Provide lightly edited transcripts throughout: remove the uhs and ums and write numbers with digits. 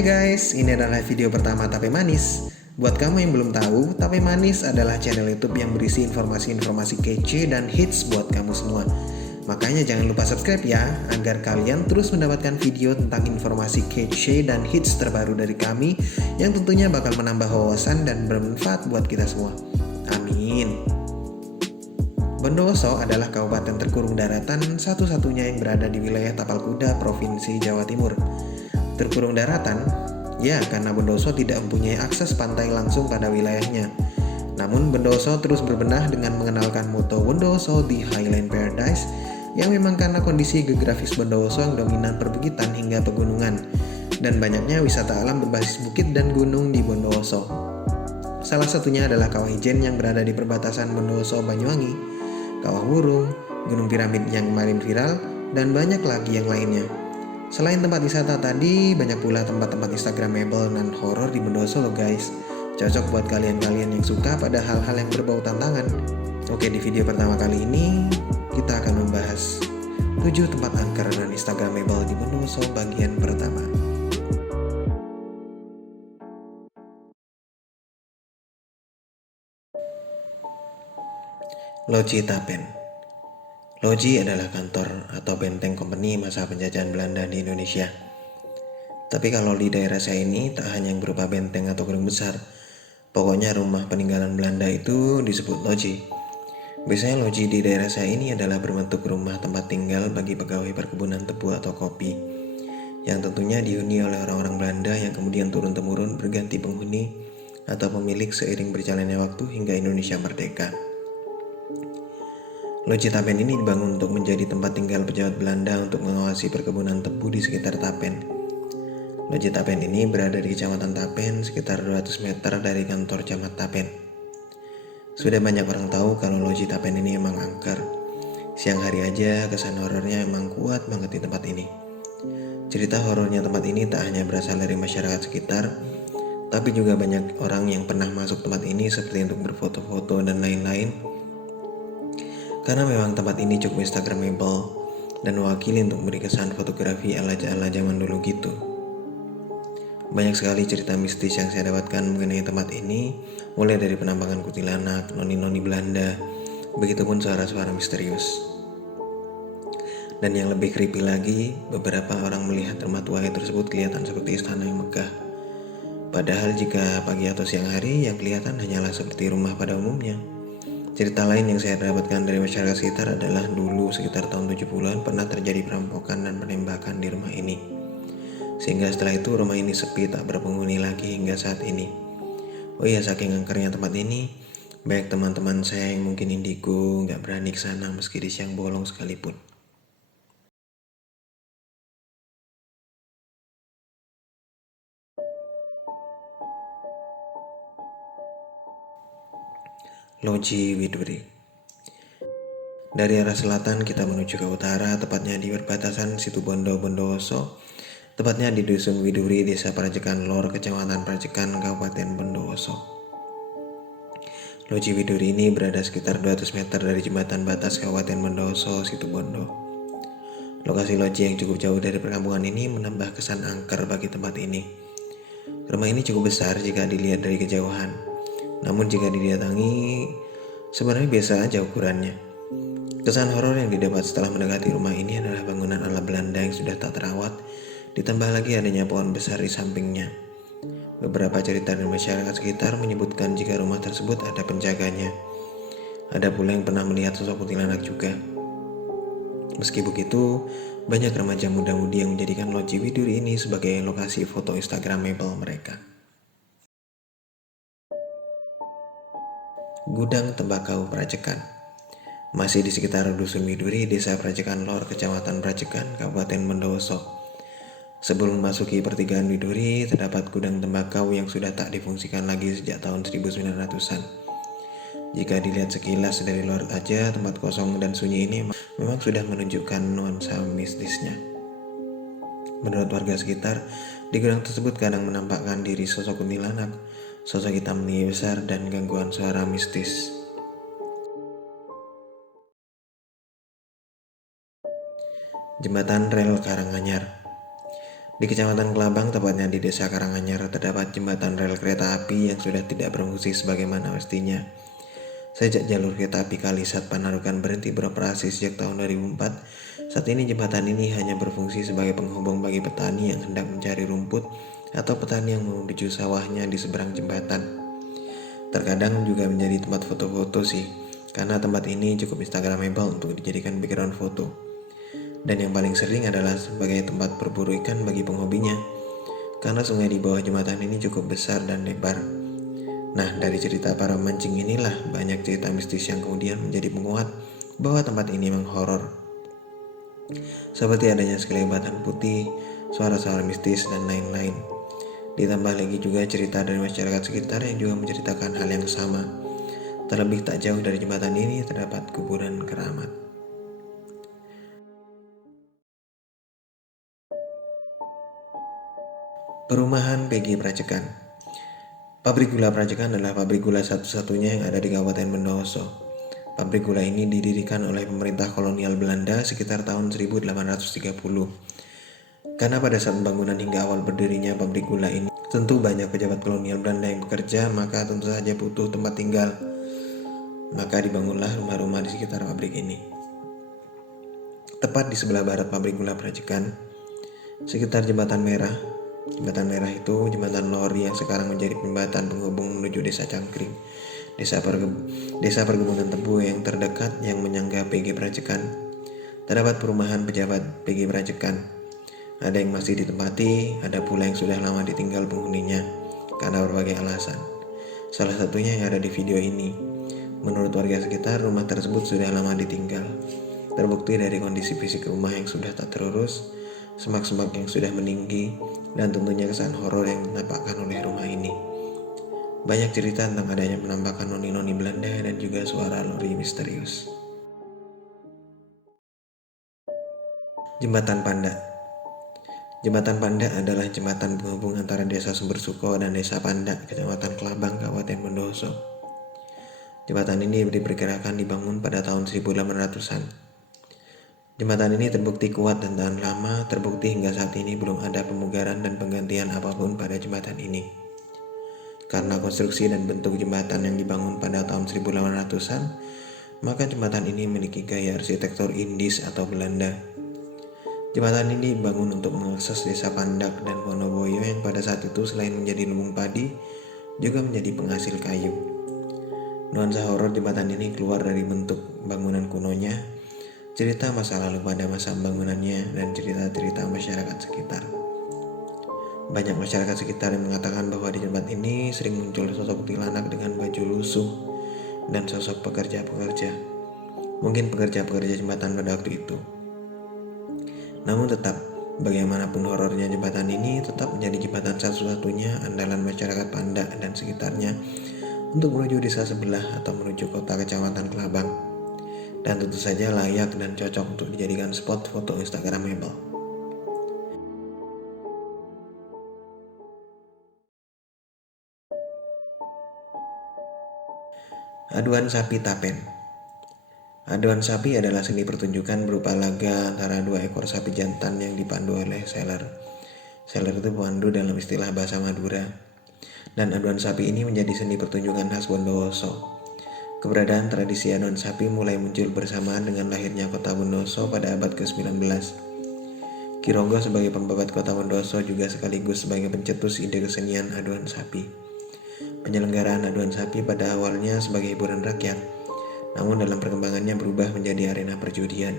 Hai guys, ini adalah video pertama Tape Manis. Buat kamu yang belum tahu, Tape Manis adalah channel YouTube yang berisi informasi-informasi kece dan hits buat kamu semua. Makanya jangan lupa subscribe ya, agar kalian terus mendapatkan video tentang informasi kece dan hits terbaru dari kami yang tentunya bakal menambah wawasan dan bermanfaat buat kita semua. Amin. Bondowoso adalah kabupaten terkurung daratan satu-satunya yang berada di wilayah Tapalkuda, Provinsi Jawa Timur. Terkurung daratan, ya karena Bondowoso tidak mempunyai akses pantai langsung pada wilayahnya. Namun Bondowoso terus berbenah dengan mengenalkan moto Bondowoso di Highland Paradise, yang memang karena kondisi geografis Bondowoso yang dominan perbukitan hingga pegunungan, dan banyaknya wisata alam berbasis bukit dan gunung di Bondowoso. Salah satunya adalah Kawah Ijen yang berada di perbatasan Bondowoso Banyuwangi, Kawah Wurung, Gunung Piramid yang kemarin viral, dan banyak lagi yang lainnya. Selain tempat wisata tadi, banyak pula tempat-tempat instagramable dan horor di Bondowoso loh guys. Cocok buat kalian-kalian yang suka pada hal-hal yang berbau tantangan. Oke, di video pertama kali ini, kita akan membahas 7 tempat angker dan instagramable di Bondowoso bagian pertama. Loji Tapen. Loji adalah kantor atau benteng company masa penjajahan Belanda di Indonesia. Tapi kalau di daerah saya ini tak hanya yang berupa benteng atau gedung besar. Pokoknya rumah peninggalan Belanda itu disebut loji. Biasanya loji di daerah saya ini adalah berbentuk rumah tempat tinggal bagi pegawai perkebunan tebu atau kopi, yang tentunya dihuni oleh orang-orang Belanda yang kemudian turun-temurun berganti penghuni atau pemilik seiring berjalannya waktu hingga Indonesia merdeka. Loji Tapen ini dibangun untuk menjadi tempat tinggal pejabat Belanda untuk mengawasi perkebunan tebu di sekitar Tapen. Loji Tapen ini berada di Kecamatan Tapen, sekitar 200 meter dari kantor Camat Tapen. Sudah banyak orang tahu kalau Loji Tapen ini emang angker. Siang hari aja kesan horornya emang kuat banget di tempat ini. Cerita horornya tempat ini tak hanya berasal dari masyarakat sekitar, tapi juga banyak orang yang pernah masuk tempat ini seperti untuk berfoto-foto dan lain-lain. Karena memang tempat ini cukup instagramable dan mewakili untuk beri kesan fotografi ala zaman dulu gitu. Banyak sekali cerita mistis yang saya dapatkan mengenai tempat ini, mulai dari penampakan kuntilanak, noni-noni Belanda, begitupun suara-suara misterius. Dan yang lebih creepy lagi, beberapa orang melihat rumah tua tersebut kelihatan seperti istana yang megah. Padahal jika pagi atau siang hari, yang kelihatan hanyalah seperti rumah pada umumnya. Cerita lain yang saya dapatkan dari masyarakat sekitar adalah dulu sekitar tahun 70-an pernah terjadi perampokan dan penembakan di rumah ini. Sehingga setelah itu rumah ini sepi, tak berpenghuni lagi hingga saat ini. Oh iya, saking angkernya tempat ini, banyak teman-teman saya yang mungkin indigo nggak berani ke sana meski di siang bolong sekalipun. Loji Widuri. Dari arah selatan kita menuju ke utara, tepatnya di perbatasan Situbondo Bondowoso, tepatnya di Dusun Widuri, Desa Prajekan Lor, Kecamatan Prajekan, Kabupaten Bondowoso. Loji Widuri ini berada sekitar 200 meter dari jembatan batas Kabupaten Bondowoso, Situbondo. Lokasi loji yang cukup jauh dari perkampungan ini menambah kesan angker bagi tempat ini. Rumah ini cukup besar jika dilihat dari kejauhan. Namun jika didatangi, sebenarnya biasa aja ukurannya. Kesan horor yang didapat setelah mendekati rumah ini adalah bangunan ala Belanda yang sudah tak terawat, ditambah lagi adanya pohon besar di sampingnya. Beberapa cerita dari masyarakat sekitar menyebutkan jika rumah tersebut ada penjaganya. Ada pula yang pernah melihat sosok kuntilanak juga. Meski begitu, banyak remaja muda-mudi yang menjadikan Loji Widuri ini sebagai lokasi foto instagramable mereka. Gudang Tembakau Prajekan. Masih di sekitar Dusun Widuri, Desa Prajekan Lor, Kecamatan Prajekan, Kabupaten Bondowoso. Sebelum memasuki pertigaan Widuri, terdapat gudang tembakau yang sudah tak difungsikan lagi sejak tahun 1900-an. Jika dilihat sekilas dari luar aja, tempat kosong dan sunyi ini memang sudah menunjukkan nuansa mistisnya. Menurut warga sekitar, di gudang tersebut kadang menampakkan diri sosok kuntilanak, sosok hitam tinggi besar, dan gangguan suara mistis. Jembatan Rel Karanganyar. Di Kecamatan Kelabang, tepatnya di Desa Karanganyar, terdapat jembatan rel kereta api yang sudah tidak berfungsi sebagaimana mestinya. Sejak jalur kereta api Kalisat Panarukan berhenti beroperasi sejak tahun 2004, saat ini jembatan ini hanya berfungsi sebagai penghubung bagi petani yang hendak mencari rumput atau petani yang menuju sawahnya di seberang jembatan. Terkadang juga menjadi tempat foto-foto sih, karena tempat ini cukup instagramable untuk dijadikan background foto. Dan yang paling sering adalah sebagai tempat berburu ikan bagi penghobinya, karena sungai di bawah jembatan ini cukup besar dan lebar. Nah, dari cerita para mancing inilah banyak cerita mistis yang kemudian menjadi penguat bahwa tempat ini memang horor. Seperti adanya sekelebatan putih, suara-suara mistis, dan lain-lain. Ditambah lagi juga cerita dari masyarakat sekitar yang juga menceritakan hal yang sama. Terlebih tak jauh dari jembatan ini terdapat kuburan keramat. Perumahan PG Pracekan. Pabrik gula Pracekan adalah pabrik gula satu-satunya yang ada di Kabupaten Bondowoso. Pabrik gula ini didirikan oleh pemerintah kolonial Belanda sekitar tahun 1830. Karena pada saat pembangunan hingga awal berdirinya pabrik gula ini, tentu banyak pejabat kolonial Belanda yang bekerja, maka tentu saja butuh tempat tinggal. Maka dibangunlah rumah-rumah di sekitar pabrik ini. Tepat di sebelah barat pabrik gula Pracekan, sekitar Jembatan Merah. Jembatan Merah itu jembatan lori yang sekarang menjadi jembatan penghubung menuju Desa Cangkring, desa perkebunan tebu yang terdekat yang menyangga PG Pracekan. Terdapat perumahan pejabat PG Pracekan. Ada yang masih ditempati, ada pula yang sudah lama ditinggal penghuninya karena berbagai alasan. Salah satunya yang ada di video ini. Menurut warga sekitar, rumah tersebut sudah lama ditinggal. Terbukti dari kondisi fisik rumah yang sudah tak terurus, semak-semak yang sudah meninggi, dan tentunya kesan horor yang ditampakkan oleh rumah ini. Banyak cerita tentang adanya penampakan noni-noni Belanda dan juga suara lori misterius. Jembatan Panda. Jembatan Panda adalah jembatan penghubung antara Desa Sumbersuko dan Desa Panda, Kecamatan Kelabang, Kabupaten Bondowoso. Jembatan ini diperkirakan dibangun pada tahun 1800-an. Jembatan ini terbukti kuat dan tahan lama, terbukti hingga saat ini belum ada pemugaran dan penggantian apapun pada jembatan ini. Karena konstruksi dan bentuk jembatan yang dibangun pada tahun 1800-an, maka jembatan ini memiliki gaya arsitektur Indis atau Belanda. Jembatan ini dibangun untuk mengakses Desa Pandak dan Wonoboyo yang pada saat itu selain menjadi lumbung padi, juga menjadi penghasil kayu. Nuansa horor jembatan ini keluar dari bentuk bangunan kunonya, cerita masa lalu pada masa pembangunannya, dan cerita-cerita masyarakat sekitar. Banyak masyarakat sekitar yang mengatakan bahwa di tempat ini sering muncul sosok kuntilanak dengan baju lusuh dan sosok pekerja-pekerja. Mungkin pekerja-pekerja jembatan pada waktu itu. Namun tetap, bagaimanapun horornya jembatan ini tetap menjadi jembatan satu-satunya andalan masyarakat Panda dan sekitarnya untuk menuju desa sebelah atau menuju kota Kecamatan Kelabang. Dan tentu saja layak dan cocok untuk dijadikan spot foto instagramable. Aduan sapi Tapen. Aduan sapi adalah seni pertunjukan berupa laga antara dua ekor sapi jantan yang dipandu oleh seller. Seller itu pemandu dalam istilah bahasa Madura. Dan aduan sapi ini menjadi seni pertunjukan khas Bondowoso. Keberadaan tradisi aduan sapi mulai muncul bersamaan dengan lahirnya kota Bondowoso pada abad ke-19. Ki Ronggo sebagai pembabat kota Bondowoso juga sekaligus sebagai pencetus ide kesenian aduan sapi. Penyelenggaraan aduan sapi pada awalnya sebagai hiburan rakyat, namun dalam perkembangannya berubah menjadi arena perjudian.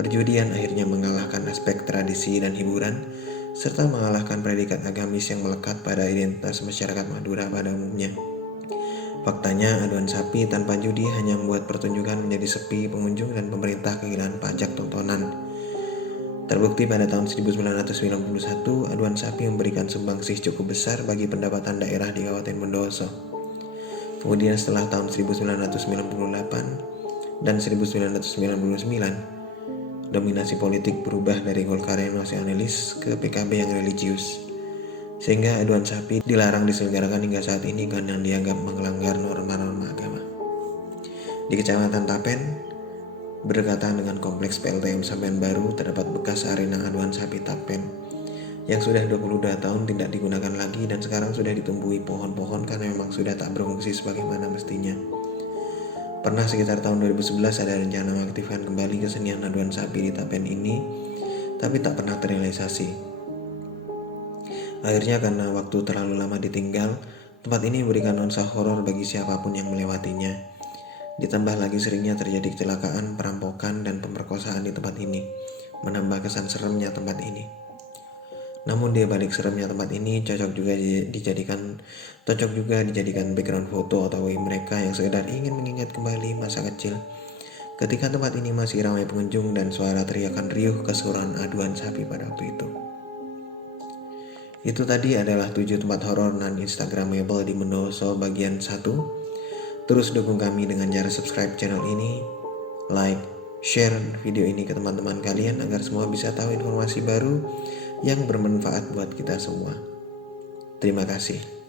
Perjudian akhirnya mengalahkan aspek tradisi dan hiburan, serta mengalahkan predikat agamis yang melekat pada identitas masyarakat Madura pada umumnya. Faktanya, aduan sapi tanpa judi hanya membuat pertunjukan menjadi sepi pengunjung dan pemerintah kehilangan pajak tontonan. Terbukti pada tahun 1991, aduan sapi memberikan sumbangsih cukup besar bagi pendapatan daerah di Kabupaten Bondowoso. Kemudian setelah tahun 1998 dan 1999, dominasi politik berubah dari Golkar yang nasionalis ke PKB yang religius, sehingga aduan sapi dilarang diselenggarakan hingga saat ini karena dianggap melanggar norma-norma agama. Di Kecamatan Tapen, berdekatan dengan kompleks PLTM Sampean Baru, terdapat bekas arena aduan sapi Tapen. yang sudah 22 tahun tidak digunakan lagi dan sekarang sudah ditumbuhi pohon-pohon karena memang sudah tak berfungsi sebagaimana mestinya. Pernah sekitar tahun 2011 ada rencana mengaktifkan kembali kesenian aduan sapi di Tapen ini, tapi tak pernah terrealisasi. Akhirnya karena waktu terlalu lama ditinggal, tempat ini memberikan nuansa horor bagi siapapun yang melewatinya. Ditambah lagi seringnya terjadi kecelakaan, perampokan, dan pemerkosaan di tempat ini, menambah kesan seremnya tempat ini. Namun di balik seremnya tempat ini cocok juga dijadikan background foto atau mereka yang sekedar ingin mengingat kembali masa kecil ketika tempat ini masih ramai pengunjung dan suara teriakan riuh keseruan aduan sapi pada waktu itu. Itu tadi adalah 7 tempat horor non-instagramable di Bondowoso bagian 1. Terus dukung kami dengan cara subscribe channel ini, like, share video ini ke teman-teman kalian agar semua bisa tahu informasi baru yang bermanfaat buat kita semua. Terima kasih.